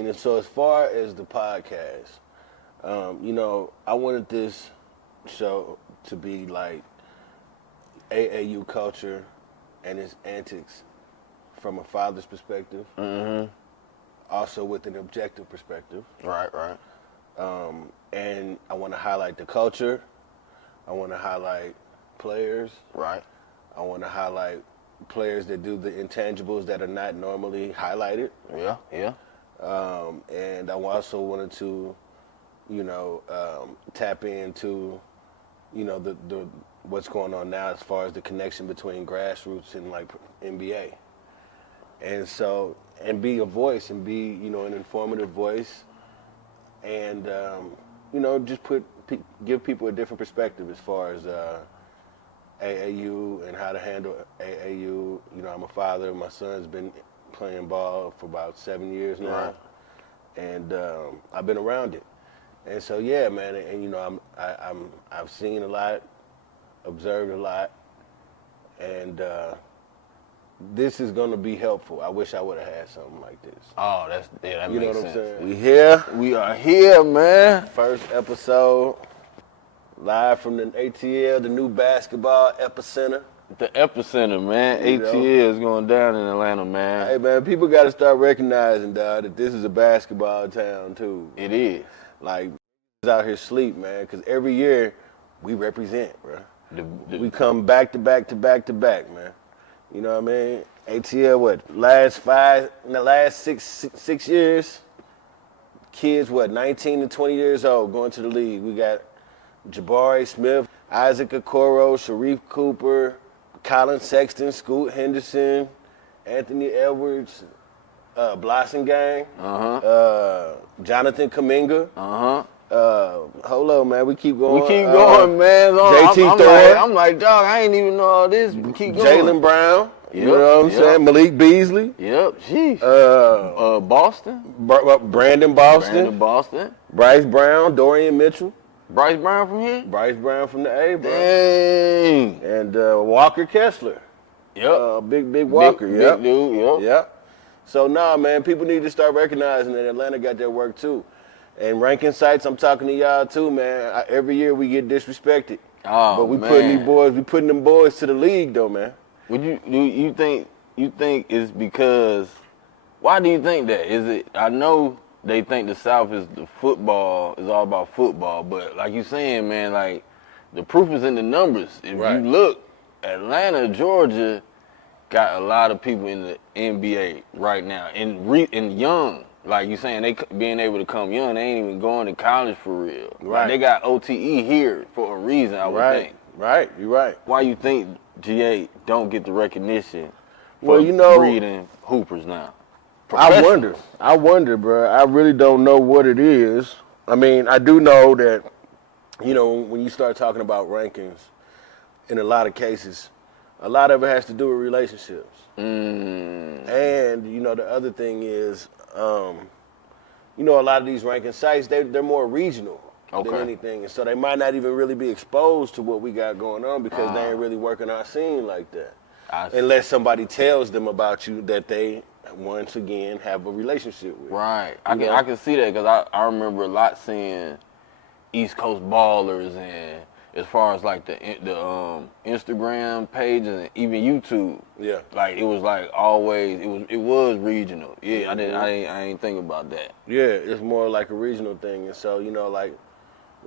mean, and so as far as the podcast, I wanted this show to be like AAU culture and its antics from a father's perspective, also with an objective perspective. Right. And I want to highlight the culture. I want to highlight players. Right. I want to highlight players that do the intangibles that are not normally highlighted. Yeah. And I also wanted to, tap into, the what's going on now as far as the connection between grassroots and like NBA. And so, and be a voice and be, an informative voice, and just give people a different perspective as far as AAU and how to handle AAU. I'm a father. My son's been playing ball for about 7 years now, Right. and I've been around it. And so, yeah, man, and I've seen a lot, observed a lot, and this is gonna be helpful. I wish I would have had something like this. Oh, that You know makes what I'm sense. saying? We are here, man. First episode, live from the ATL, the new basketball epicenter. The epicenter, man. You know. ATL is going down in Atlanta, man. Hey, man, people got to start recognizing, dog, that this is a basketball town, too. It is. Like, out here sleep, man, because every year we represent, bro. We come back to back to back to back, man. You know what I mean? ATL, last six years, kids, 19 to 20 years old going to the league. We got Jabari Smith, Isaac Okoro, Sharif Cooper, Colin Sexton, Scoot Henderson, Anthony Edwards, Blossom Gang, Jonathan Kuminga. Hold on, man. We keep going. We keep going, man. JT Thor. I'm like, dog, I ain't even know all this. We keep going. Jaylen Brown. You know what I'm saying? Malik Beasley. Yep. Sheesh. Boston. Brandon Boston. Bryce Brown. Dorian Mitchell. Bryce Brown from here? Bryce Brown from the A, bro. Dang. And Walker Kessler. Yep. Big Walker. Big dude, Yep. So, man, people need to start recognizing that Atlanta got their work, too. And ranking sites, I'm talking to y'all, too, man. Every year we get disrespected. Oh, but we man. putting them boys to the league, though, man. Would you think it's because, why do you think that? Is it, I know they think the South is all about football, but like you saying, man, like the proof is in the numbers. If you look, Atlanta, Georgia got a lot of people in the NBA right now, and young. Like you saying, they being able to come young, they ain't even going to college for real. Right. Like they got OTE here for a reason, I would think. Right, you're right. Why you think GA don't get the recognition for breeding hoopers now? I wonder, bro. I really don't know what it is. I mean, I do know that, when you start talking about rankings, in a lot of cases, a lot of it has to do with relationships. And, the other thing is, a lot of these ranking sites, they're more regional than anything. And so they might not even really be exposed to what we got going on because they ain't really working our scene like that. Unless somebody tells them about you that they, once again, have a relationship with. Right. I can see that because I remember a lot seeing East Coast ballers, and as far as like the Instagram pages and even YouTube. Yeah. Like it was like always it was regional. Yeah, I ain't think about that. Yeah, it's more like a regional thing. And so,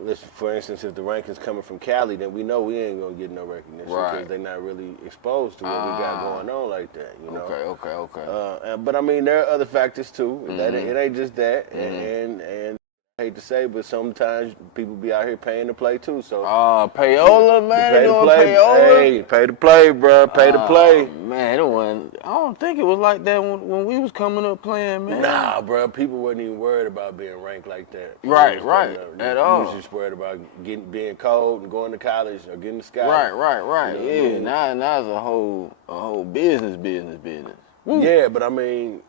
listen, for instance, if the rankings coming from Cali, then we know we ain't gonna get no recognition because they're not really exposed to what we got going on like that. Okay. But I mean, there are other factors too. It ain't just that. And I hate to say, but sometimes people be out here paying to play too. So payola, man. Pay to play. Payola? Hey, pay to play, bro. Pay to play. Man, I don't think it was like that when we was coming up playing, man. Nah, bro. People wasn't even worried about being ranked like that. Right. At all. You was just worried about being cold and going to college or getting the sky. Right. Yeah. Now it's a whole business. Woo. Yeah, but I mean,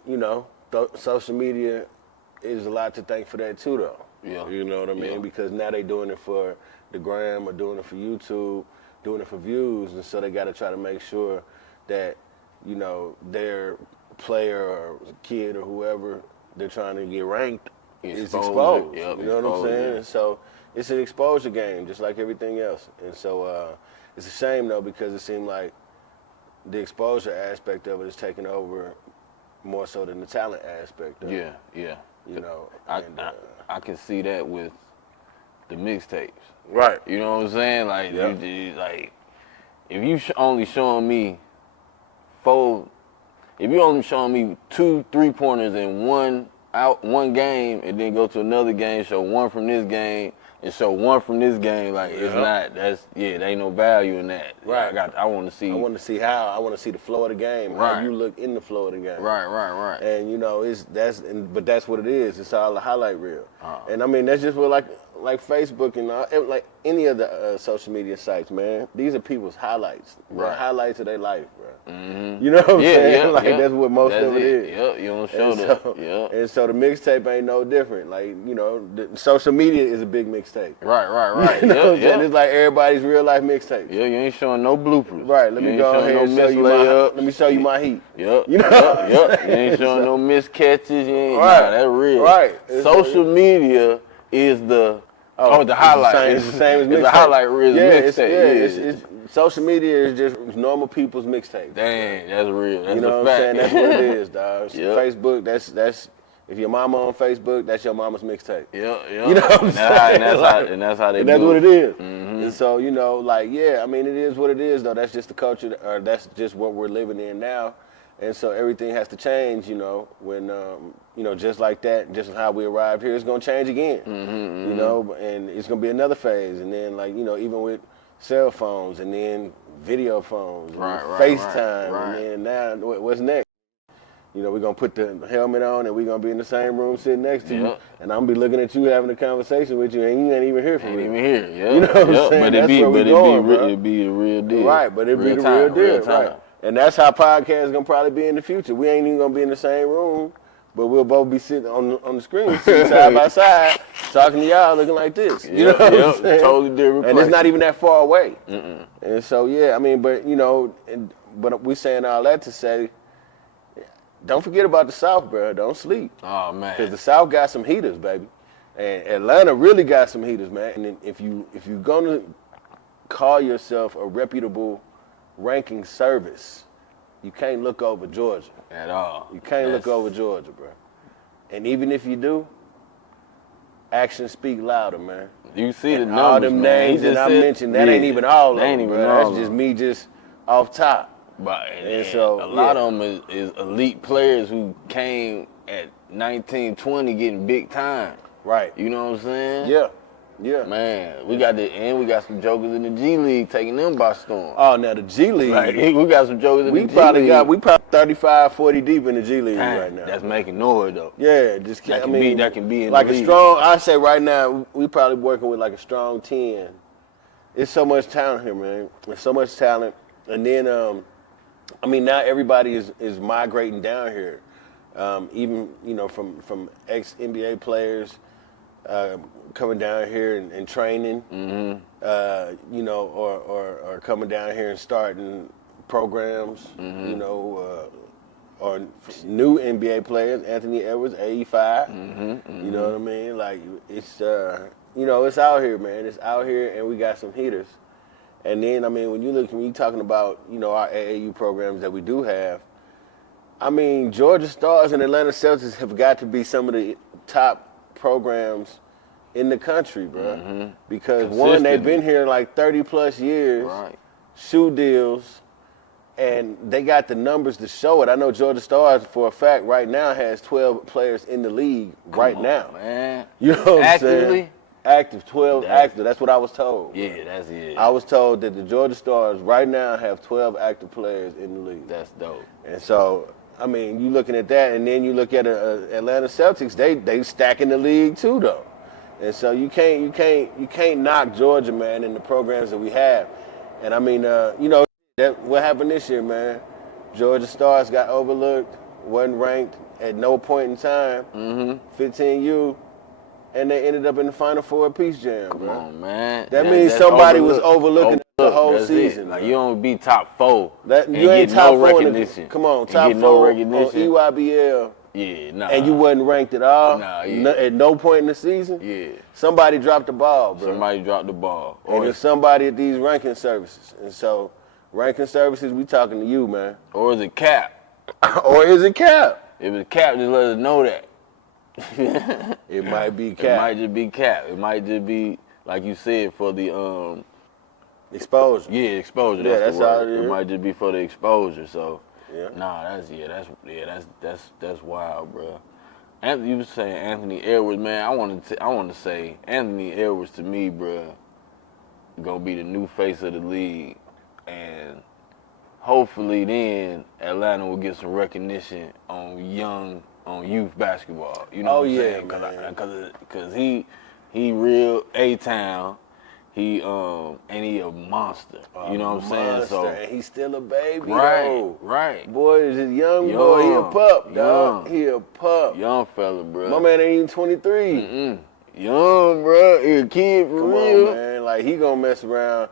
social media is a lot to thank for that too, though. Yeah. You know what I mean? Yeah. Because now they doing it for the gram or doing it for YouTube, doing it for views, and so they got to try to make sure that, their player or kid or whoever they're trying to get ranked is Exposure. exposed. Yep, you know what I'm saying? exposure. And so it's an exposure game, just like everything else. And so it's a shame though, because it seemed like the exposure aspect of it is taking over more so than the talent aspect of it. Yeah. You know, I can see that with the mixtapes. right. You know what I'm saying? Like, Yep. like if you only showing me if you only showing me 2 3-pointers in one game, and then go to another game, show one from this game, and show one from this game, like it's not. There ain't no value in that. Right. I want to see. I want to see I want to see the flow of the game. Right. How you look in the flow of the game. Right. And you know, but that's what it is. It's all the highlight reel. Uh-huh. And I mean, that's just what like Facebook and like any of the social media sites, man. These are people's highlights. Right. The highlights of their life, bro. Mm-hmm. You know what I'm saying? That's what most of it is. Yeah, you don't show that. And so the mixtape ain't no different. Like, you know, the social media is a big mixtape. Right. You know what I'm saying? It's like everybody's real life mixtape. Yeah, you ain't showing no bloopers. Right, let me go ahead and show you my heat. Yep. You know? Yep. You ain't showing no miscatches. You ain't. Right. Nah, that's real. Right. Social media is the highlight. It's the same as mixtape. It's the highlight reel. It's social media is just normal people's mixtape. Dang, that's real. That's you know a what I'm fact. saying? That's what it is, dog. Yep. Facebook, that's if your mama on Facebook, that's your mama's mixtape. Yeah. You know what I'm saying? And that's how they do it. That's what it is. Mm-hmm. And so, you know, like, yeah, I mean, it is what it is, though. That's just the culture, or that's just what we're living in now. And so everything has to change, you know, when, you know, just like that, just how we arrived here, it's going to change again, you know, and it's going to be another phase. And then, like, you know, even with cell phones and then video phones, and FaceTime, and then now, what's next? You know, we're going to put the helmet on and we're going to be in the same room sitting next to you. And I'm going to be looking at you having a conversation with you and you ain't even here for me. Ain't even here, yeah. You know what I'm saying? But it'd be a real deal. Right, but it'd be the real deal, right. And that's how podcasts going to probably be in the future. We ain't even going to be in the same room, but we'll both be sitting on the screen, sitting side by side, talking to y'all looking like this. You know what I'm saying? Totally different. And it's not even that far away. And so, yeah, I mean, but, you know, but we saying all that to say, don't forget about the South, bro. Don't sleep. Oh, man. Because the South got some heaters, baby. And Atlanta really got some heaters, man. And if you're going to call yourself a reputable ranking service, you can't look over Georgia. At all. You can't look over Georgia, bro. And even if you do, actions speak louder, man. You see the numbers, all them names that I mentioned, that ain't even all of them, bro. That's just me just off top. But and so a lot of them is elite players who came at 19, 20 getting big time. Right. You know what I'm saying? Yeah. Man, we got some jokers in the G League taking them by storm. Oh, now the G League. Like, we got some jokers in the G League. We probably 35, 40 deep in the G League right now. That's making noise though. Yeah, that can be in like the league. A strong. I say right now we probably working with like a strong 10. It's so much talent here, man. There's so much talent, and then I mean, now everybody is migrating down here. Even, you know, from ex-NBA players coming down here and training, you know, or coming down here and starting programs, you know, or new NBA players, Anthony Edwards, 85, you know what I mean? Like, it's, you know, it's out here, man. It's out here, and we got some heaters. And then, I mean, when you talking about, you know, our AAU programs that we do have, I mean, Georgia Stars and Atlanta Celtics have got to be some of the top programs in the country, bro. Because one, they've been here like 30 plus years, shoe deals, and they got the numbers to show it. I know Georgia Stars, for a fact, right now has 12 players in the league now. Man. You know what I'm saying? Active, 12 active. That's what I was told. Yeah, that's it. I was told that the Georgia Stars right now have 12 active players in the league. That's dope. And so, I mean, you looking at that, and then you look at Atlanta Celtics. They stacking the league too, though. And so you can't knock Georgia, man, in the programs that we have. And I mean, you know, what happened this year, man? Georgia Stars got overlooked, wasn't ranked at no point in time. 15U. And they ended up in the Final Four at Peace Jam, bro. Come on, man. That means somebody was overlooking the whole season. Like, you don't be top 4. You ain't top 4. Recognition. Come on, top 4 on EYBL Yeah, nah. And you wasn't ranked at all? Nah, yeah. At no point in the season? Yeah. Somebody dropped the ball, bro. Somebody dropped the ball. And it's somebody at these ranking services. And so, ranking services, we talking to you, man. Or is it cap? Or is it cap? If it's cap, just let us know that. It might be cap. It might just be cap. It might just be, like you said, for the exposure. Yeah, exposure. Yeah, that's the all word. it is. It might just be for the exposure. So, yeah. Nah, that's wild, bro. Anthony, you was saying Anthony Edwards, man. I want to say Anthony Edwards to me, bro, gonna be the new face of the league, and hopefully then Atlanta will get some recognition on youth basketball. You know what I'm saying? Cause he real A-town. He he a monster. You know what I'm saying? So and he's still a baby. Right, though. right. Boy, is a young boy. He a pup, dog. Young. He a pup. Young fella, bro. My man ain't even 23. Young, bro. He a kid for Come real. on, man. Like, he gonna mess around.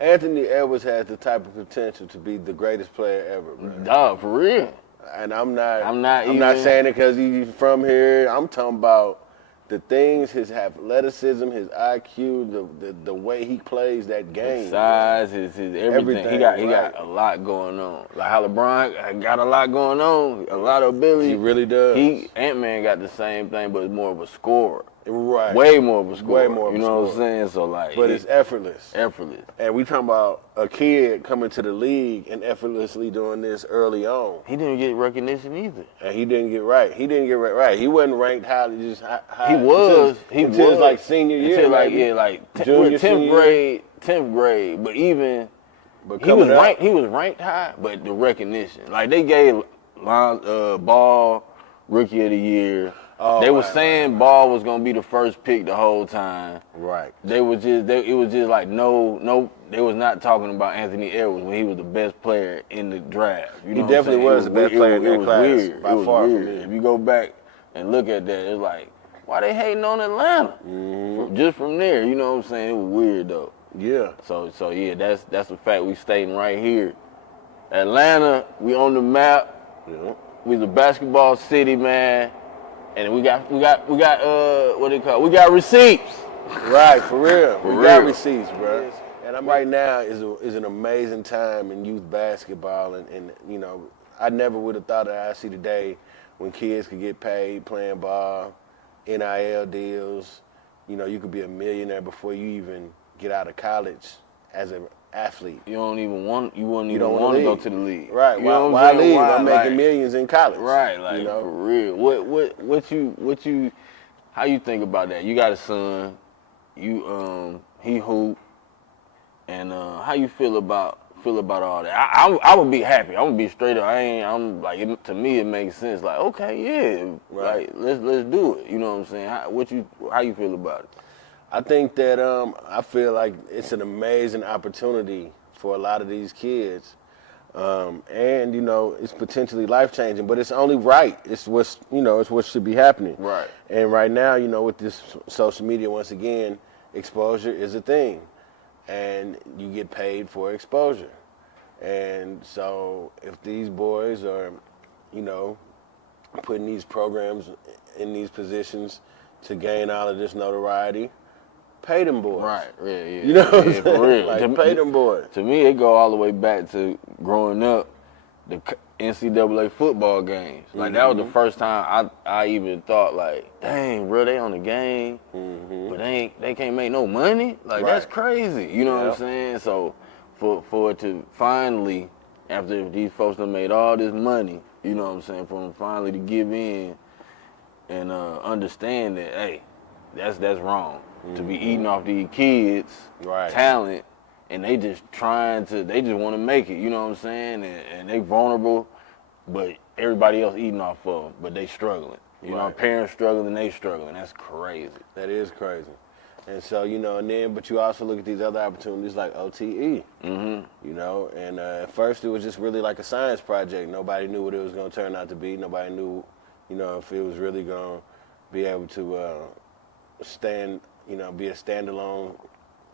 Anthony Edwards has the type of potential to be the greatest player ever, bro. Dog, for real. And I'm not even saying it because he's from here. I'm talking about the things, his athleticism, his IQ, the way he plays that game. His size, his everything. He got a lot going on. Like how LeBron got a lot going on, a lot of ability. He really does. Ant-Man got the same thing, but more of a scorer. Right. Way more of a scorer. Way more of a You know scorer. what I'm saying? So like, but it's effortless. Effortless. And we talking about a kid coming to the league and effortlessly doing this early on. He didn't get recognition either. And he didn't get right. He wasn't ranked highly. Just high. He was his like senior year. Until like 10th grade. 10th grade. But even he was ranked high, but the recognition. Like they gave Ball Rookie of the Year. They were saying Ball was gonna be the first pick the whole time. Right. It was just like no. They was not talking about Anthony Edwards when he was the best player in the draft. You know he definitely was the best player in that class. Weird. By far for me. If you go back and look at that, it's like, why they hating on Atlanta? Just from there, you know what I'm saying? It was weird though. Yeah. So yeah, that's a fact we stating right here. Atlanta, we on the map. Yeah. We the basketball city, man. And we got what they call? We got receipts. Right, for real. For we got real. receipts, bro. And right now is an amazing time in youth basketball, and you know, I never would have thought that I'd see the day when kids could get paid playing ball, NIL deals. You know, you could be a millionaire before you even get out of college as an athlete. You wouldn't even want to go to the league. Right. You know why leave? Why, I'm making millions in college. Right, like, you know? for real. What you how you think about that? You got a son, he hoop, and how you feel about all that? I would be happy. I would be straight up. To me it makes sense. Like, okay, yeah, right. Like let's do it. You know what I'm saying? How you feel about it? I think that I feel like it's an amazing opportunity for a lot of these kids, and you know, it's potentially life changing. But it's only right. It's what should be happening. Right. And right now, you know, with this social media, once again, exposure is a thing, and you get paid for exposure. And so, if these boys are, you know, putting these programs in these positions to gain all of this notoriety, pay them boys. Right, yeah. You know what I'm saying? For real. Like, pay them boys. To me, it go all the way back to growing up, the NCAA football games. Like, that was the first time I even thought, like, dang, bro, they on the game, but they can't make no money? Like, that's crazy. You know what I'm saying? So, for it to finally, after these folks done made all this money, you know what I'm saying, for them finally to give in and understand that, hey, that's wrong. To be eating off these kids' talent, and they just want to make it, you know what I'm saying? And they vulnerable, but everybody else eating off of them, but they struggling. You know, parents struggling, they struggling. That's crazy. That is crazy. And so, you know, but you also look at these other opportunities like OTE, you know, and at first it was just really like a science project. Nobody knew what it was going to turn out to be. Nobody knew, you know, if it was really going to be able to be a standalone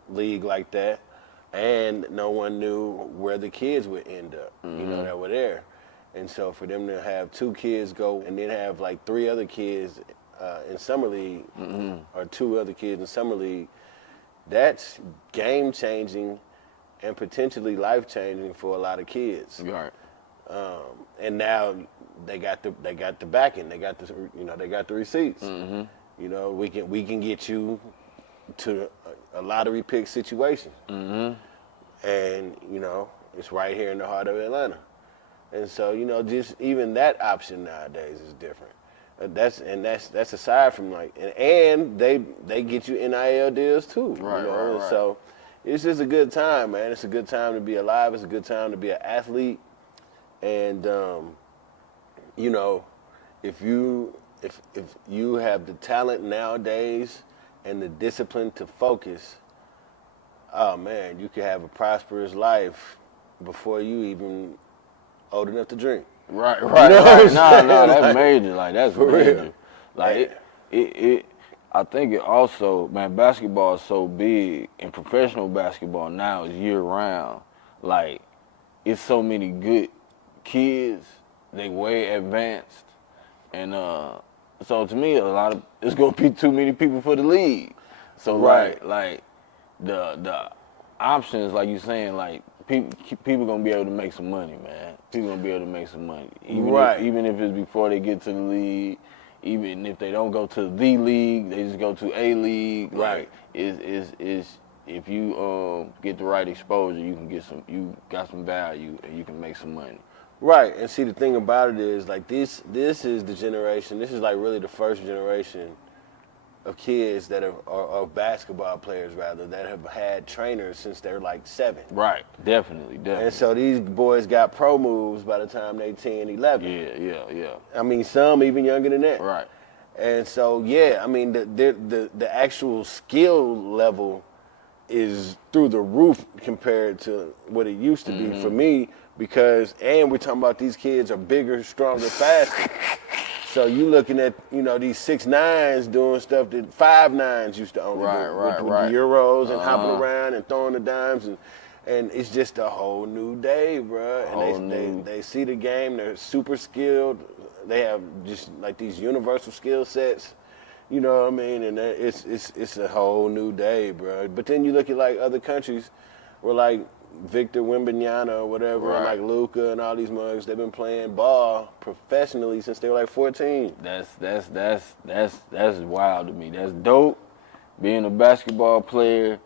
league like that. And no one knew where the kids would end up, you know, that were there. And so for them to have 2 kids go and then have like 3 other kids in summer league or 2 other kids in summer league, that's game changing and potentially life changing for a lot of kids. Right. And now they got the backing, they got the receipts. You know, we can get you to a lottery pick situation, and you know it's right here in the heart of Atlanta. And so, you know, just even that option nowadays is different. That's aside from like, and they get you NIL deals too. Right, you know? right. So it's just a good time, man. It's a good time to be alive. It's a good time to be an athlete. And you know, if you have the talent nowadays and the discipline to focus, oh man, you could have a prosperous life before you even old enough to drink. Right. You know right. what I'm No, saying? that's Like, major. Like that's for major. real. Like it. I think it also, man, basketball is so big, and professional basketball now is year round. Like, it's so many good kids. They way advanced, and so to me, it's gonna be too many people for the league. So Right. like the options, like you saying, like people gonna be able to make some money, man. People gonna be able to make some money, even if it's before they get to the league. Even if they don't go to the league, they just go to a league. Right. Like, is if you get the right exposure, you got some value and you can make some money. Right, and see the thing about it is like this is the generation. This is like really the first generation of kids that are basketball players rather that have had trainers since they're like 7. Right, definitely. And so these boys got pro moves by the time they 10, 11. Yeah. I mean, some even younger than that. Right. And so yeah, I mean the actual skill level is through the roof compared to what it used to be for me, because and we're talking about these kids are bigger, stronger, faster. So you looking at, you know, these 6'9" doing stuff that 5'9" used to only do with the Euros and hopping around and throwing the dimes, and it's just a whole new day, bro. And they see the game, they're super skilled. They have just like these universal skill sets. You know what I mean? And it's a whole new day, bro. But then you look at like other countries where like Victor Wembanyama or whatever, and like Luka and all these mugs, they've been playing ball professionally since they were like 14. That's wild to me. That's dope. Being a basketball player,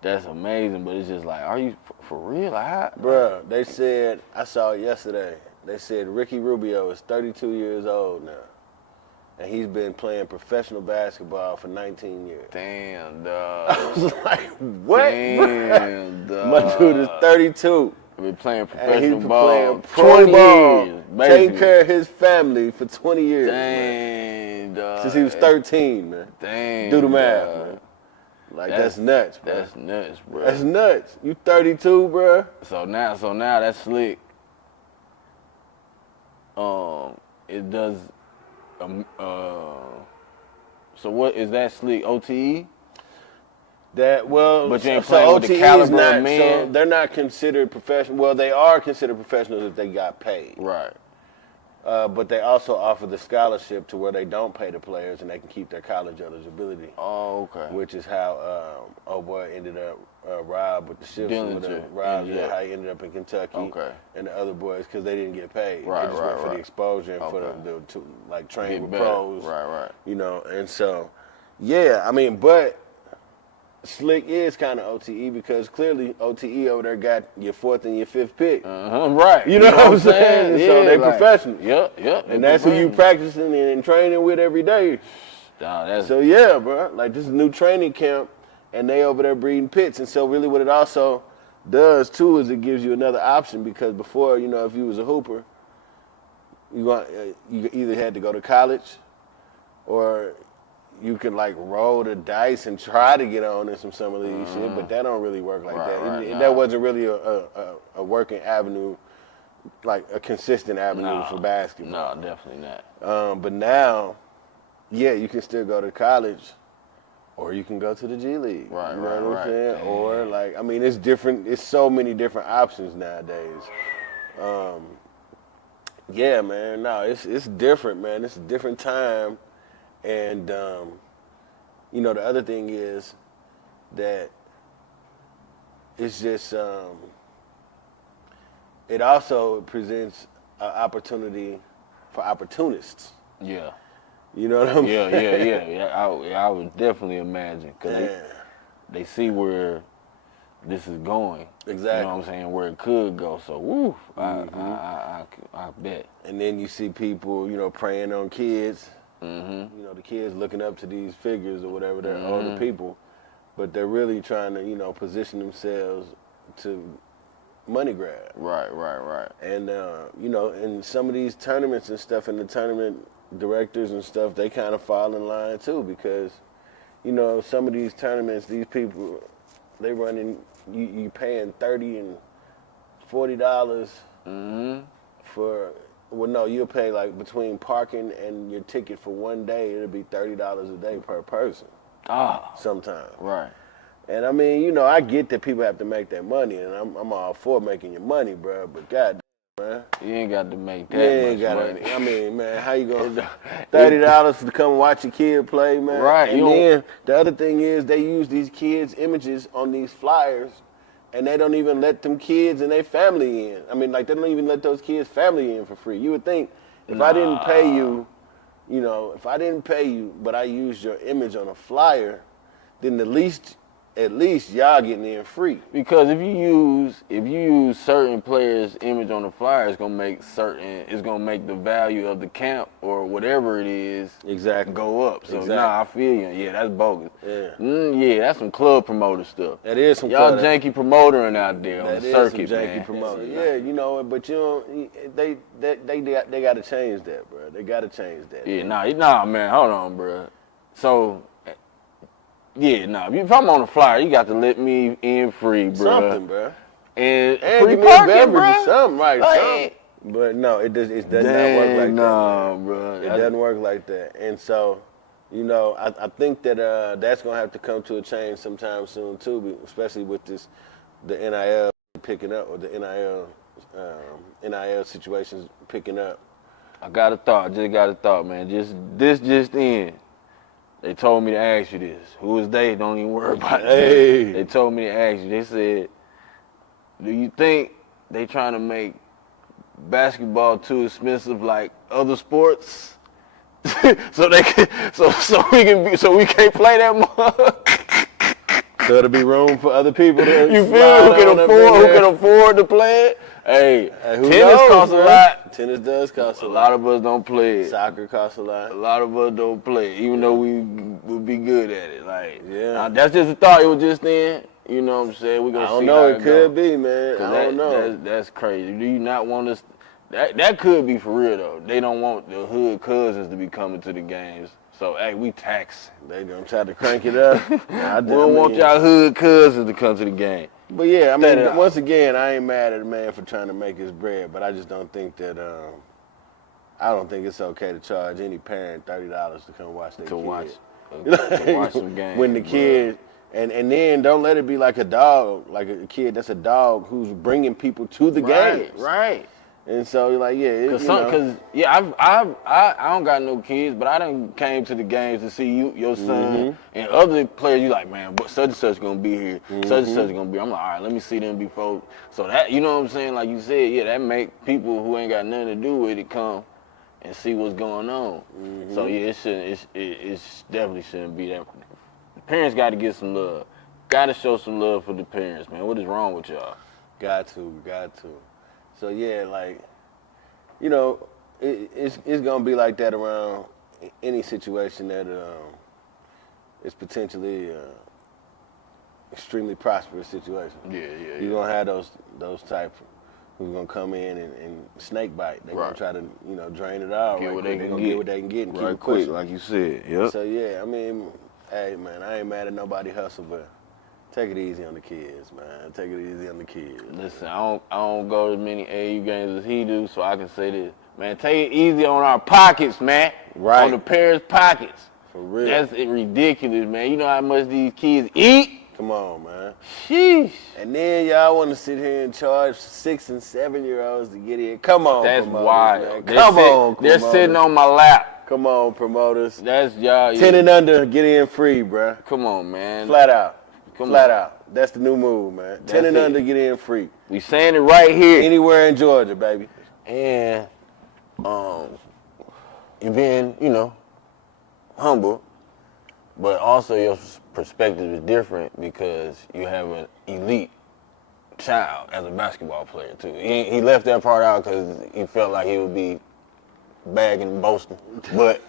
that's amazing. But it's just like, are you for real? Like, how? Bruh, they said, I saw it yesterday, they said Ricky Rubio is 32 years old now. And he's been playing professional basketball for 19 years. Damn, dog. I was like, what? Damn, dog. My dude is 32. Been playing And professional he's been ball playing 20 pro ball, years, taking basically. care of his family for 20 years, man. Dang, dog. Since he was 13, man. Dang. Do the math, dog. man. Like, that's nuts, bro. That's nuts, bro. That's nuts. You 32, bro. So now that's slick. It does. So what is that slick? OTE? That well, But you ain't so playing with OTE the is caliber not, of men? so they're not considered professional. Well, they are considered professionals if they got paid. Right. But they also offer the scholarship to where they don't pay the players and they can keep their college eligibility. Oh, okay. Which is how old boy ended up, Rob with the shifts. Dillinger. Rob, Yeah. how he ended up in Kentucky. Okay. And the other boys, because they didn't get paid. Right, they just went for right. the exposure and for Okay. the to like train Get with better. pros. Right. You know, and so, yeah, I mean, but Slick is kind of OTE because clearly OTE over there got your 4th and your 5th pick. Right. You know what I'm saying? So they like, professionals. Yep. And that's who you practicing and training with every day. Nah, So yeah, bro, like this is a new training camp, and they over there breeding pits. And so really, what it also does too is it gives you another option, because before, you know, if you was a hooper, you either had to go to college, or you could like roll the dice and try to get on in some summer league shit, but that don't really work like that. Right, That wasn't really a working avenue, like a consistent avenue for basketball. No, definitely not. But now, yeah, you can still go to college, or you can go to the G League. Right, you know what I'm saying? Damn. Or like, I mean, it's different. It's so many different options nowadays. Yeah, man. No, it's different, man. It's a different time, and you know the other thing is that it's just it also presents an opportunity for opportunists. Yeah. You know what I'm saying? Yeah. I would definitely imagine because they see where this is going. Exactly. You know what I'm saying? Where it could go. So, woo, I bet. And then you see people, you know, preying on kids. Mm-hmm. You know, the kids looking up to these figures or whatever, they're older people, but they're really trying to, you know, position themselves to money grab. Right. And, you know, in some of these tournaments and stuff, and the tournament directors and stuff, they kind of fall in line too because, you know, some of these tournaments, these people, they running, you paying $30 and $40 for, well, no, you'll pay like between parking and your ticket for one day, it'll be $30 a day per person. Sometimes. Right. And I mean, you know, I get that people have to make their money, and I'm all for making your money, bro. But God, man, you ain't got to make that much money. I mean, man, how you gonna $30 to come watch a kid play, man? Right. And then the other thing is they use these kids' images on these flyers, and they don't even let them kids and their family in. I mean, like they don't even let those kids' family in for free. You would think if I didn't pay you, you know, if I didn't pay you, but I used your image on a flyer, then at least y'all getting in free. Because if you use certain players' image on the flyer, it's gonna make the value of the camp or whatever it is go up. So I feel you. Yeah, that's bogus. Yeah. That's some club promoter stuff. That is some y'all janky promoting out there on the circuit, some janky man. Promoter. Yeah, you know, but you don't. They got to change that, bro. They got to change that. Yeah, nah, man. Hold on, bro. So. Yeah, if I'm on the flyer, you got to let me in free, bro. Something, bro. And free give me parking, a beverage bro. or something, right? Like, something. But no, it does not work like that. Bro. It doesn't work like that. And so, you know, I think that that's gonna have to come to a change sometime soon too, especially with the NIL picking up or the NIL situations picking up. I got a thought, man. Just in. They told me to ask you this. Who is they? Don't even worry about it. They told me to ask you. They said, do you think they trying to make basketball too expensive like other sports? so we can't play that much? So it'll be room for other people to you feel who can afford to play it? Hey, tennis costs a lot. Tennis does cost a lot. A lot of us don't play it. Soccer costs a lot. A lot of us don't play it, even though we would be good at it. Like, that's just a thought. It was just then. You know what I'm saying? We're gonna see. I don't know. It could be, man. I don't know. That's crazy. Do you not want us? That could be for real though. They don't want the hood cousins to be coming to the games. So hey, we tax. They gonna try to crank it up. We don't want y'all hood cousins to come to the game. But yeah, I mean, once again, I ain't mad at a man for trying to make his bread, but I just don't think that I don't think it's okay to charge any parent $30 to come watch their kid. To watch some games. When the kid, and then don't let it be like a dog, like a kid that's a dog who's bringing people to the games. Right. And so you're like, I don't got no kids, but I done came to the games to see your son and other players. You like, man, but such and such gonna be here, such and such gonna be. I'm like, all right, let me see them before. So that, you know what I'm saying? Like you said, that make people who ain't got nothing to do with it come and see what's going on. So yeah, it definitely shouldn't be that. The parents got to get some love. Got to show some love for the parents, man. What is wrong with y'all? Got to. So yeah, like, you know, it's gonna be like that around any situation that is potentially extremely prosperous situation. Yeah. You're gonna have those type who's gonna come in and snake bite. They're gonna try to, you know, drain it out. Get what they can get what they can get and keep it quick, pushing. like you said. Yep. So yeah, I mean, hey man, I ain't mad at nobody hustle, but take it easy on the kids, man. Take it easy on the kids. Listen, I don't go to as many AAU games as he do, so I can say this. Man, take it easy on our pockets, man. Right. On the parents' pockets. For real. That's ridiculous, man. You know how much these kids eat? Come on, man. Sheesh. And then y'all want to sit here and charge 6 and 7 year olds to get in. Come on, That's promoters, wild. man. Come on, they're promoters. sitting on my lap. Come on, promoters. That's y'all. 10 and under, get in free, bruh. Come on, man. Flat out. Come Flat on. out. That's the new move, man. 10 and it. under, get in free. We saying it right here. Anywhere in Georgia, baby. And you being, humble, but also your perspective is different because you have an elite child as a basketball player too. He left that part out because he felt like he would be bagging and boasting. But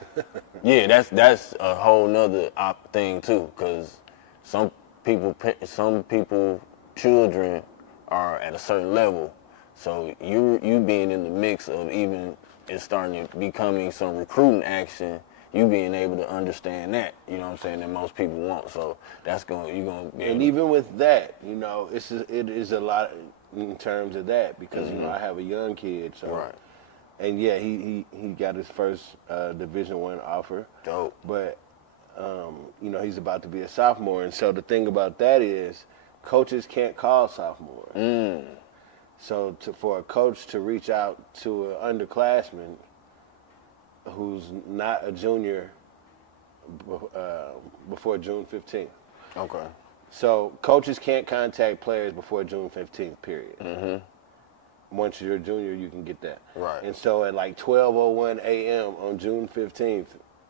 yeah, that's a whole nother thing too, because some people children are at a certain level, so you being in the mix of even it's starting to becoming some recruiting action, you being able to understand that, you know what I'm saying, that most people won't. So you're gonna be And even with that, it is a lot in terms of that because I have a young kid, so right. And yeah, he got his first Division I offer. Dope. But he's about to be a sophomore, and so the thing about that is coaches can't call sophomores. So for a coach to reach out to an underclassman who's not a junior before June 15th. Okay. So coaches can't contact players before June 15th, period. Once you're a junior, you can get that. Right. And so at like 12:01 a.m. on June 15th,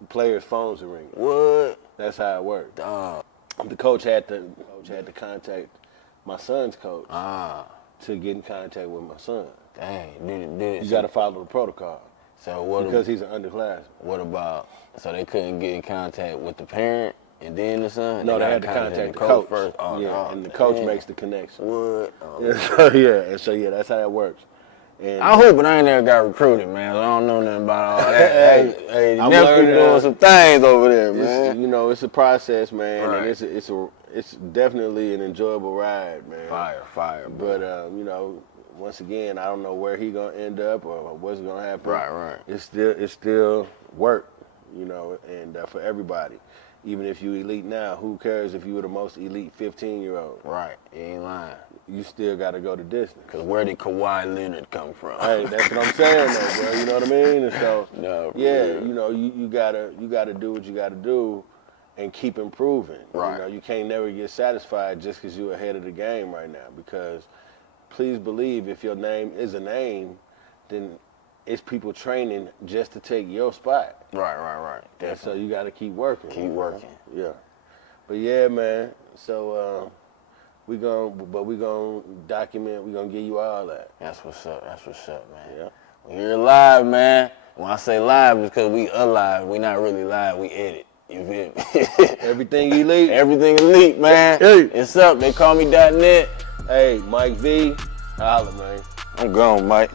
players' phones are ringing. What? That's how it worked. The coach had to contact my son's coach to get in contact with my son. Dang. You got to follow the protocol. So because he's an underclassman. What about, so they couldn't get in contact with the parent and then the son? No, they had to contact the coach first. and the coach makes the connection. What? So that's how that works. And I hope I ain't never got recruited, man. I don't know nothing about all that. hey, I'm nephew learning, doing some things over there, man. It's a process, man, Right. and it's definitely an enjoyable ride, man. Fire. But once again, I don't know where he gonna end up or what's gonna happen. Right. It's still work, and for everybody. Even if you elite now, who cares if you were the most elite 15-year-old? Right, you ain't lying. You still got to go the distance. Because where did Kawhi Leonard come from? Hey, that's what I'm saying, though, bro. You know what I mean? And so, No, you gotta do what you gotta do, and keep improving. Right. You can't never get satisfied just because you're ahead of the game right now. Because, please believe, if your name is a name, then it's people training just to take your spot. Right. And so you got to keep working. Keep working. Yeah. But yeah, man. So we gonna document. We gonna give you all that. That's what's up, man. Yeah. We're live, man. When I say live, it's because we alive. We not really live. We edit. You feel me? Everything elite. Everything elite, man. Hey. It's up. They call me .net. Hey, Mike V. Holla, man. I'm gone, Mike.